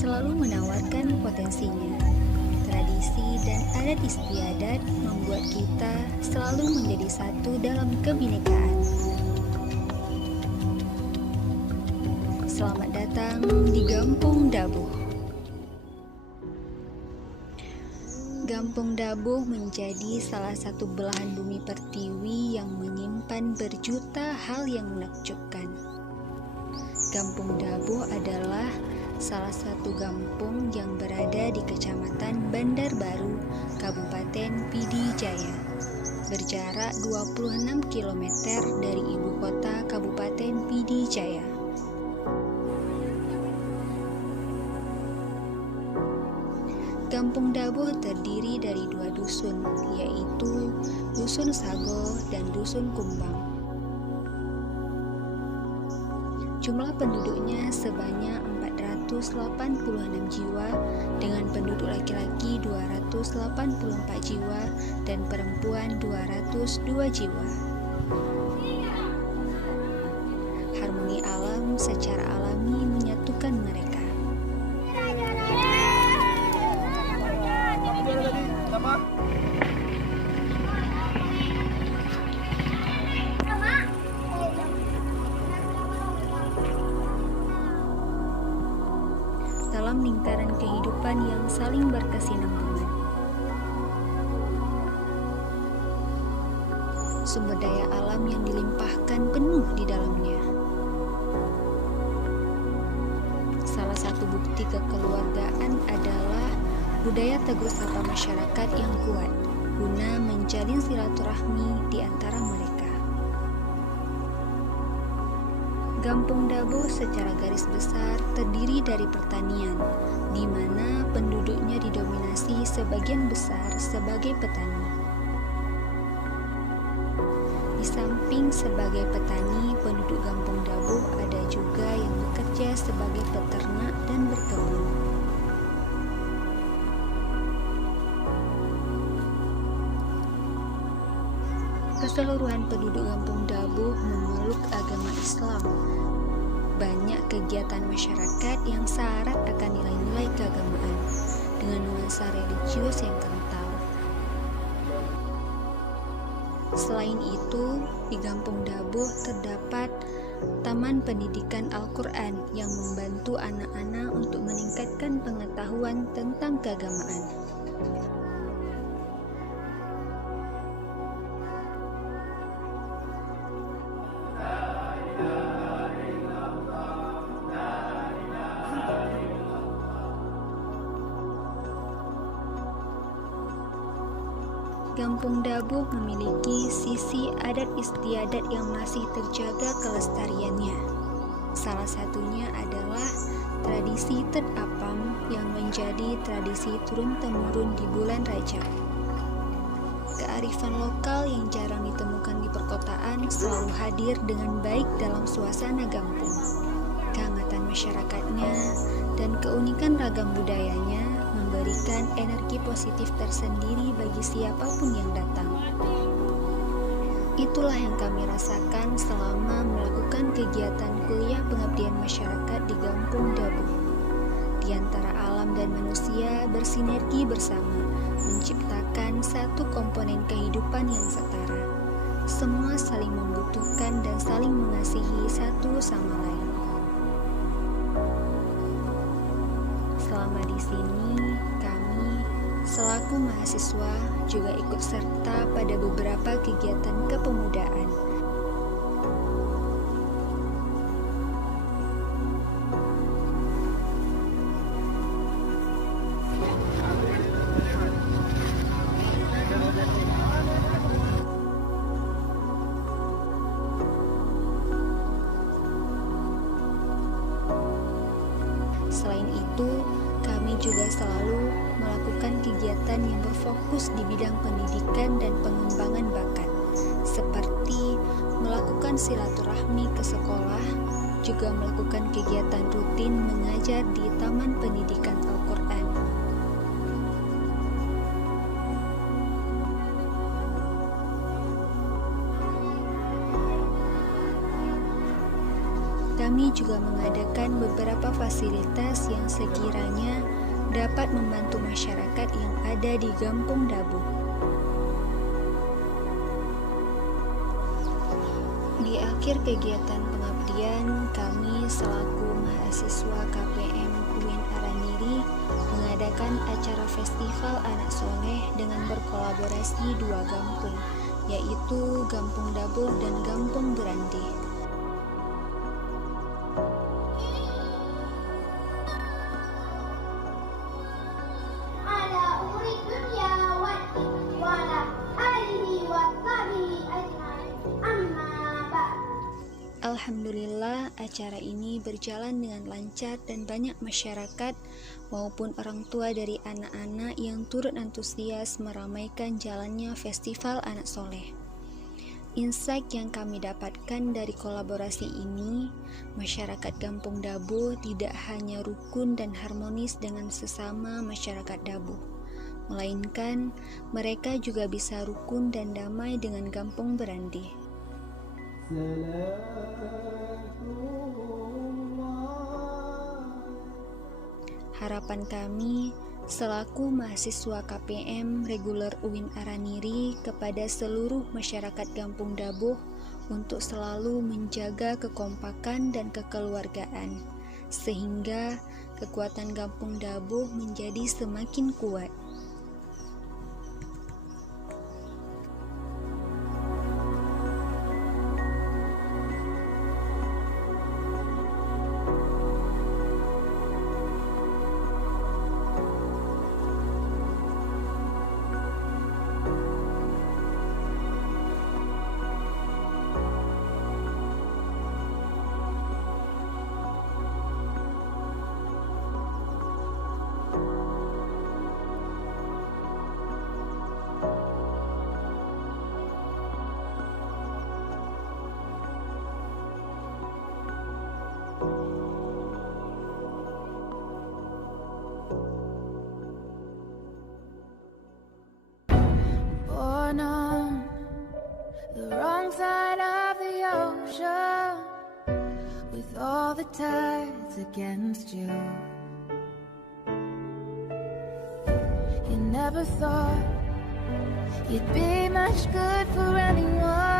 selalu menawarkan potensinya. Tradisi dan adat istiadat membuat kita selalu menjadi satu dalam kebinekaan. Selamat datang di Gampung Dabuh. Gampung Dabuh menjadi salah satu belahan bumi pertiwi yang menyimpan berjuta hal yang menakjubkan. Gampung Dabuh adalah salah satu kampung yang berada di Kecamatan Bandar Baru, Kabupaten Pidi Jaya, berjarak 26 km dari ibu kota Kabupaten Pidi Jaya. Gampung Dabuh terdiri dari 2 dusun, yaitu Dusun Sago dan Dusun Kumbang. Jumlah penduduknya sebanyak 486 jiwa dengan penduduk laki-laki 284 jiwa dan perempuan 202 jiwa. Harmoni alam secara alami menyatukan mereka. Dalam lingkaran kehidupan yang saling berkesinambungan. Sumber daya alam yang dilimpahkan penuh di dalamnya. Salah satu bukti kekeluargaan adalah budaya tegur sapa masyarakat yang kuat guna menjalin silaturahmi di antara mereka. Gampung Dabuh secara garis besar terdiri dari pertanian, di mana penduduknya didominasi sebagian besar sebagai petani. Di samping sebagai petani, penduduk Gampung Dabuh ada juga yang bekerja sebagai peternak dan berkebun. Keseluruhan penduduk Gampung Dabuh memeluk agama Islam. Banyak kegiatan masyarakat yang syarat akan nilai-nilai keagamaan dengan nuansa religius yang kental. Selain itu, di Gampung Dabuh terdapat Taman Pendidikan Al-Quran yang membantu anak-anak untuk meningkatkan pengetahuan tentang keagamaan. Gampung Dabuh memiliki sisi adat istiadat yang masih terjaga kelestariannya. Salah satunya adalah tradisi Tet Apam yang menjadi tradisi turun-temurun di bulan Rajab. Kearifan lokal yang jarang ditemukan di perkotaan selalu hadir dengan baik dalam suasana gampung. Kehangatan masyarakatnya dan keunikan ragam budayanya memberikan energi positif tersendiri bagi siapapun yang datang. Itulah yang kami rasakan selama melakukan kegiatan kuliah pengabdian masyarakat di Gampung Dabuh. Di antara alam dan manusia bersinergi bersama, menciptakan satu komponen kehidupan yang setara. Semua saling membutuhkan dan saling mengasihi satu sama lain. Selama di sini, kami selaku mahasiswa juga ikut serta pada beberapa kegiatan kepemudaan. Selain itu, kami juga selalu melakukan kegiatan yang berfokus di bidang pendidikan dan pengembangan bakat, seperti melakukan silaturahmi ke sekolah, juga melakukan kegiatan rutin mengajar di Taman Pendidikan Al-Quran. kami juga mengadakan beberapa fasilitas yang sekiranya dapat membantu masyarakat yang ada di Kampung Dabuh. Di akhir kegiatan pengabdian, kami selaku mahasiswa KPM UIN Araniri mengadakan acara festival anak soleh dengan berkolaborasi dua kampung, yaitu Kampung Dabuh dan Kampung Berandi. Alhamdulillah, acara ini berjalan dengan lancar dan banyak masyarakat maupun orang tua dari anak-anak yang turut antusias meramaikan jalannya festival anak soleh. Insight yang kami dapatkan dari kolaborasi ini, masyarakat Kampung Dabuh tidak hanya rukun dan harmonis dengan sesama masyarakat Dabuh, melainkan mereka juga bisa rukun dan damai dengan Kampung Berandi. Harapan kami selaku mahasiswa KPM reguler UIN Araniri kepada seluruh masyarakat Kampung Dabuh untuk selalu menjaga kekompakan dan kekeluargaan, sehingga kekuatan Kampung Dabuh menjadi semakin kuat. Born on the wrong side of the ocean, with all the tides against you. You never thought you'd be much good for anyone.